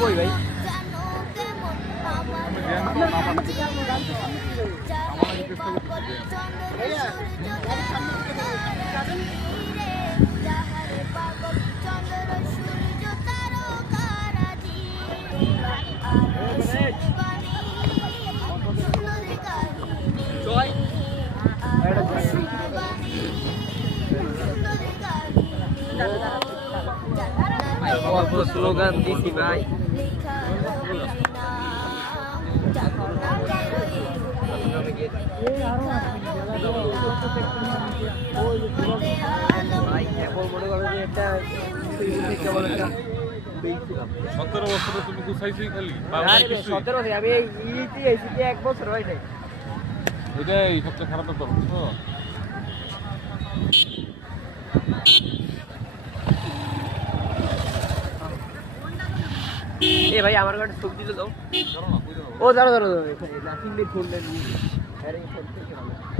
কই ভাই স্লোগান দিছি ভাই ভাই এখন মনে করো যে একটা 17 বছরে তুমি গুছাইছই খালি 17 বছর আমি ইতি এসে 1 বছর হয় নাই এটাই সবচেয়ে খারাপ ব্যাপার বুঝছো এ ভাই আমার কাছে সবজি তো দাও ও দাঁড়াও এখানে লাফিং দিয়ে খুললেন আরে ফোন থেকে ভালো